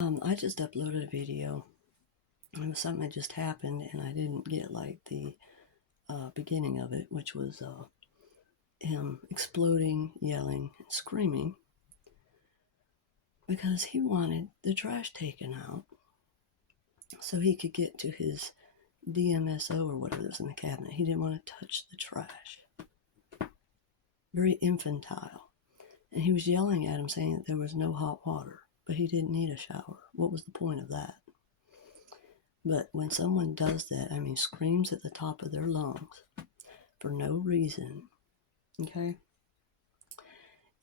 I just uploaded a video. It was something that just happened, and I didn't get like the beginning of it, which was him exploding, yelling, and screaming because he wanted the trash taken out so he could get to his DMSO or whatever was in the cabinet. He didn't want to touch the trash. Very infantile. And he was yelling at him saying that there was no hot water, but he didn't need a shower. What was the point of that? But when someone does that, screams at the top of their lungs for no reason, okay?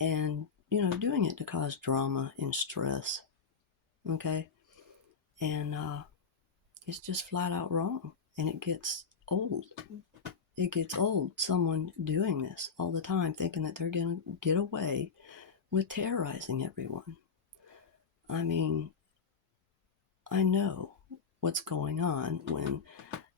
And, doing it to cause drama and stress, okay? And it's just flat out wrong. And it gets old. It gets old, someone doing this all the time, thinking that they're going to get away with terrorizing everyone. I know what's going on when,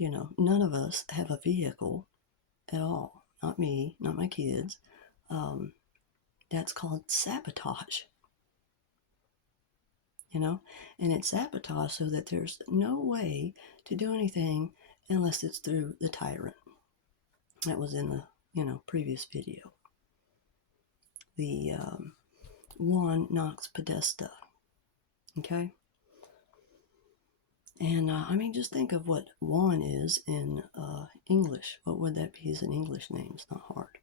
none of us have a vehicle at all. Not me, not my kids. That's called sabotage. And it's sabotage so that there's no way to do anything unless it's through the tyrant. That was in the, previous video. The Juan Knox Podesta. Okay? And just think of what Juan is in English. What would that be as an English name? It's not hard.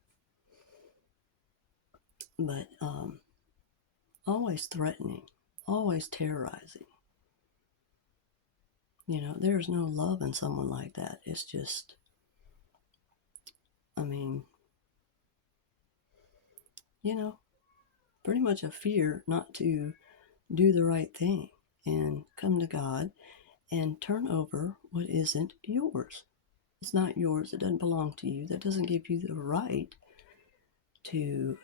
But always threatening, always terrorizing. There's no love in someone like that. It's just, pretty much a fear not to do the right thing and come to God and turn over what isn't yours. It's not yours. It doesn't belong to you. That doesn't give you the right to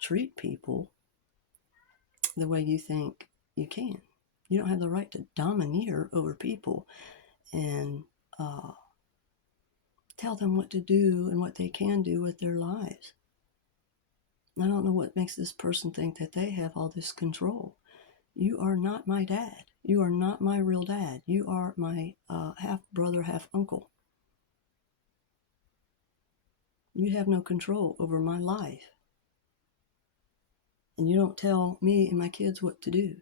treat people the way you think you can. You don't have the right to domineer over people and tell them what to do and what they can do with their lives. I don't know what makes this person think that they have all this control. You are not my dad. You are not my real dad. You are my half brother, half uncle. You have no control over my life. And you don't tell me and my kids what to do.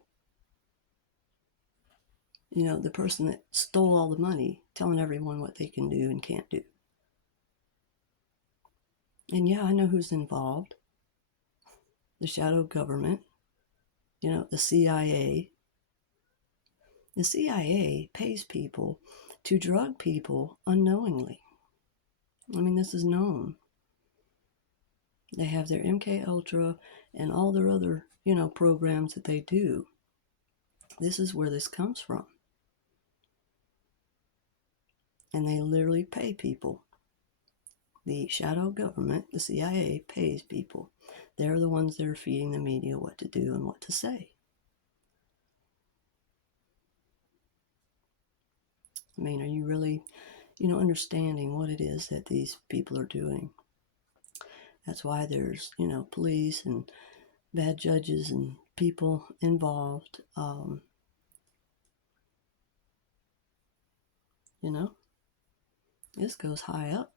The person that stole all the money, telling everyone what they can do and can't do. And yeah, I know who's involved. The shadow government, the CIA. The CIA pays people to drug people unknowingly. This is known. They have their MK Ultra and all their other, programs that they do. This is where this comes from. And they literally pay people. The shadow government, the CIA, pays people. They're the ones that are feeding the media what to do and what to say. Are you really, understanding what it is that these people are doing? That's why there's, police and bad judges and people involved. This goes high up.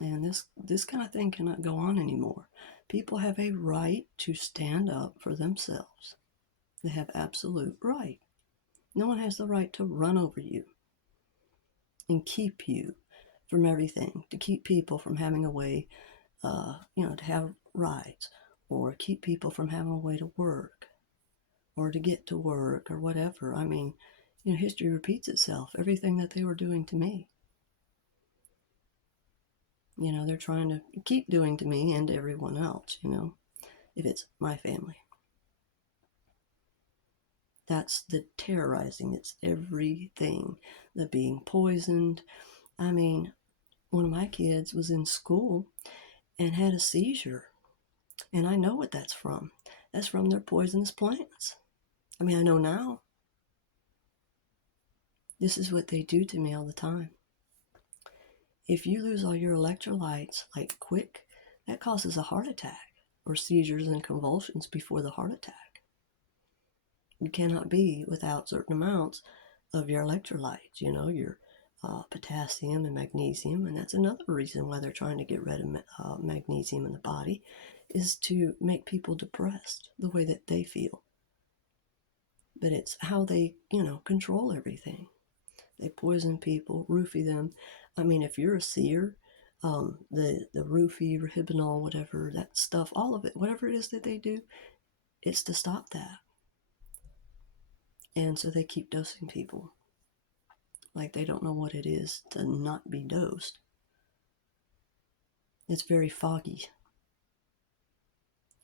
And this kind of thing cannot go on anymore. People have a right to stand up for themselves. They have absolute right. No one has the right to run over you and keep you from everything, to keep people from having a way, to have rides, or keep people from having a way to work, or to get to work, or whatever. History repeats itself. Everything that they were doing to me, they're trying to keep doing to me and to everyone else, if it's my family. That's the terrorizing. It's everything. The being poisoned. One of my kids was in school and had a seizure. And I know what that's from. That's from their poisonous plants. I know now. This is what they do to me all the time. If you lose all your electrolytes, like quick, that causes a heart attack or seizures and convulsions before the heart attack. You cannot be without certain amounts of your electrolytes, your potassium and magnesium. And that's another reason why they're trying to get rid of magnesium in the body, is to make people depressed the way that they feel. But it's how they, control everything. They poison people, roofie them. I mean, if you're a seer, the roofie, rohypnol, whatever, that stuff, all of it, whatever it is that they do, it's to stop that. And so they keep dosing people like they don't know what it is to not be dosed. It's very foggy.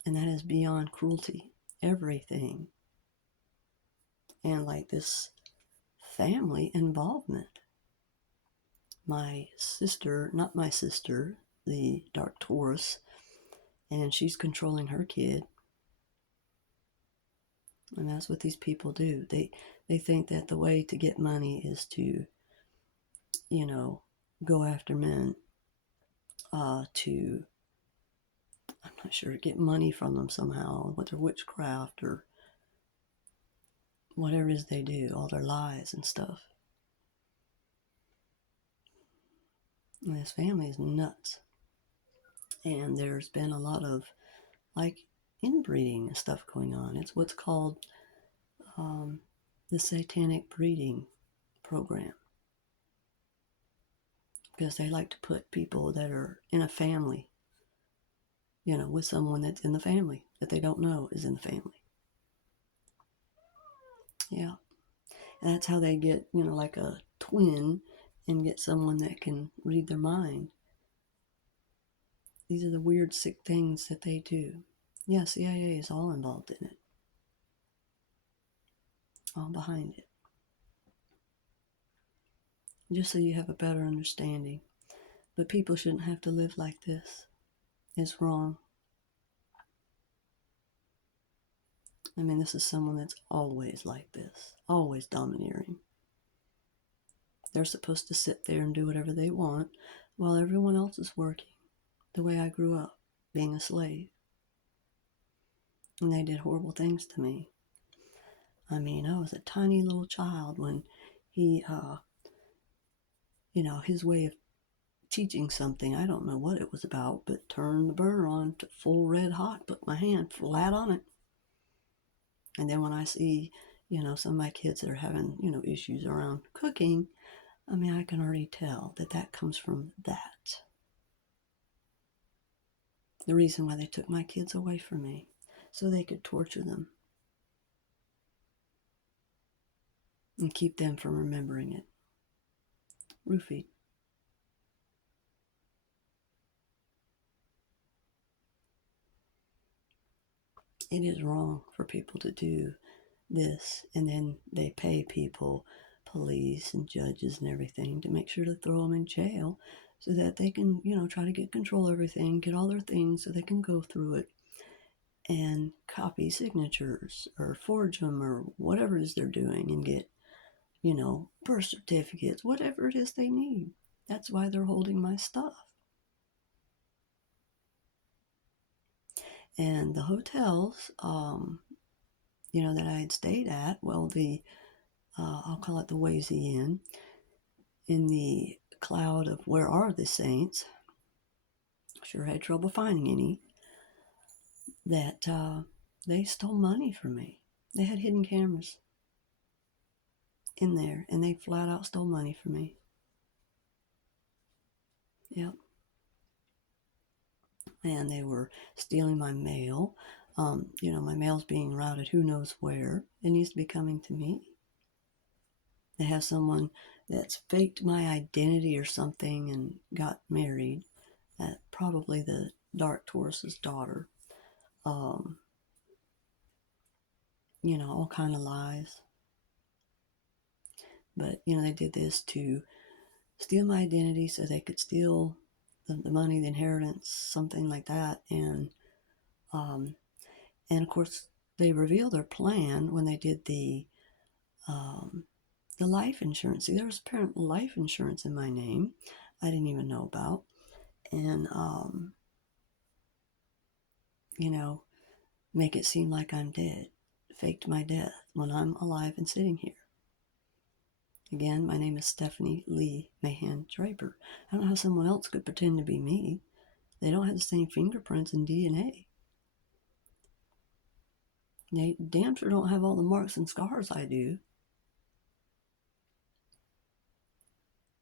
And that is beyond cruelty. Everything. And like this family involvement. My sister, not my sister, the Dark Taurus, and she's controlling her kid. And that's what these people do. They think that the way to get money is to, go after men, to, I'm not sure, get money from them somehow, with their witchcraft or whatever it is they do, all their lies and stuff. And this family is nuts. And there's been a lot of, inbreeding and stuff going on. It's what's called the satanic breeding program. Because they like to put people that are in a family, with someone that's in the family that they don't know is in the family. Yeah. And that's how they get, like a twin, and get someone that can read their mind. These are the weird, sick things that they do. Yeah, CIA is all involved in it. All behind it. Just so you have a better understanding. But people shouldn't have to live like this. It's wrong. I mean, this is someone that's always like this. Always domineering. They're supposed to sit there and do whatever they want while everyone else is working. The way I grew up, being a slave. And they did horrible things to me. I mean, I was a tiny little child when he, his way of teaching something, I don't know what it was about, but turned the burner on to full red hot, put my hand flat on it. And then when I see, some of my kids that are having, issues around cooking, I mean, I can already tell that comes from that. The reason why they took my kids away from me, so they could torture them and keep them from remembering it. Roofied. It is wrong for people to do this, and then they pay people, police and judges and everything, to make sure to throw them in jail so that they can, try to get control of everything, get all their things so they can go through it and copy signatures or forge them or whatever it is they're doing, and get, birth certificates, whatever it is they need. That's why they're holding my stuff. And the hotels, that I had stayed at, well, I'll call it the Wazy Inn, in the cloud of where are the saints, sure had trouble finding any, that they stole money from me. They had hidden cameras in there, and they flat out stole money from me. Yep. And they were stealing my mail. My mail's being routed who knows where. It needs to be coming to me. They have someone that's faked my identity or something and got married. Probably the Dark Taurus's daughter. All kind of lies. But, they did this to steal my identity so they could steal the money, the inheritance, something like that. And of course, they revealed their plan when they did the life insurance. See, there was apparent life insurance in my name I didn't even know about. And make it seem like I'm dead, faked my death when I'm alive and sitting here. Again, my name is Stephanie Lee Mahan Draper. I don't know how someone else could pretend to be me. They don't have the same fingerprints and DNA. They damn sure don't have all the marks and scars I do.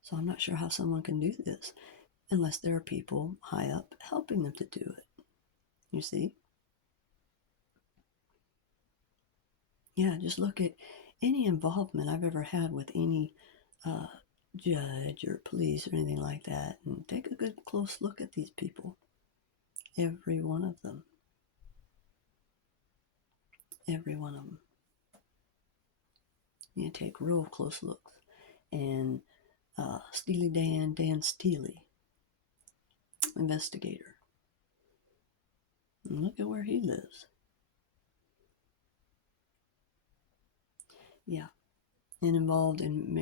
So I'm not sure how someone can do this unless there are people high up helping them to do it. You see? Yeah, just look at any involvement I've ever had with any judge or police or anything like that, and take a good close look at these people. Every one of them. Every one of them. You take real close looks. And Steely Dan Steely, investigator. And look at where he lives. Yeah. And involved in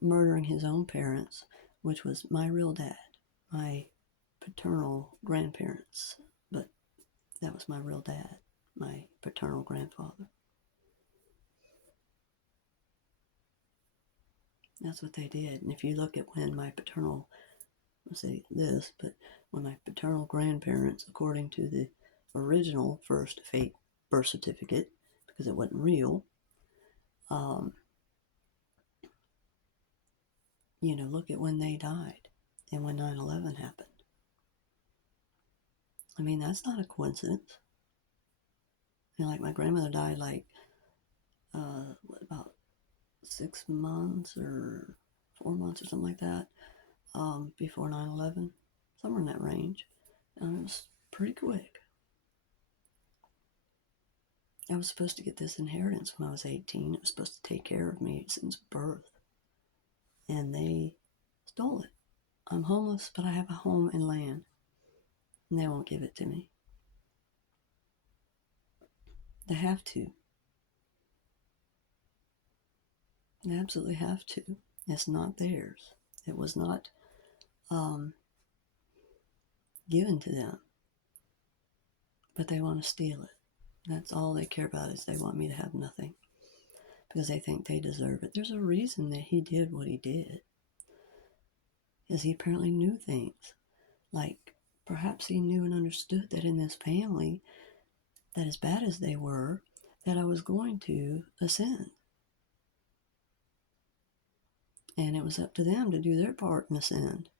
murdering his own parents, which was my real dad, my paternal grandparents, but that was my real dad, my paternal grandfather. That's what they did. And if you look at when my paternal, let's say this, but when my paternal grandparents, according to the original first fake birth certificate, because it wasn't real, look at when they died and when 9/11 happened. I mean, that's not a coincidence. Like my grandmother died about 6 months or 4 months or something like that before 9/11, somewhere in that range. It was pretty quick. I was supposed to get this inheritance when I was 18. It was supposed to take care of me since birth. And they stole it. I'm homeless, but I have a home and land. And they won't give it to me. They have to. They absolutely have to. It's not theirs. It was not given to them. But they want to steal it. That's all they care about, is they want me to have nothing. Because they think they deserve it. There's a reason that he did what he did. Because he apparently knew things. Like, perhaps he knew and understood that in this family, that as bad as they were, that I was going to ascend. And it was up to them to do their part and ascend.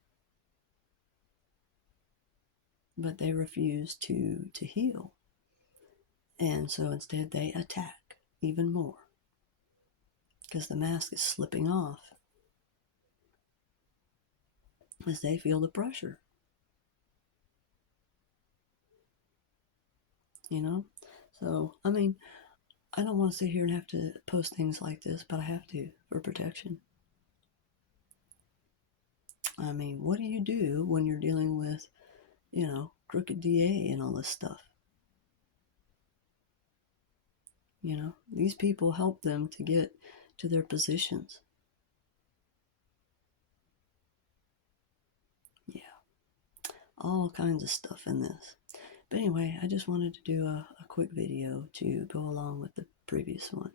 But they refused to heal. And so instead they attack even more. Because the mask is slipping off as they feel the pressure. So, I mean, I don't want to sit here and have to post things like this, but I have to for protection. I mean, what do you do when you're dealing with, crooked DA and all this stuff? These people help them to get to their positions. Yeah. All kinds of stuff in this. But anyway, I just wanted to do a quick video to go along with the previous one.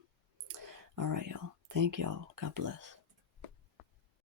All right, y'all. Thank y'all. God bless.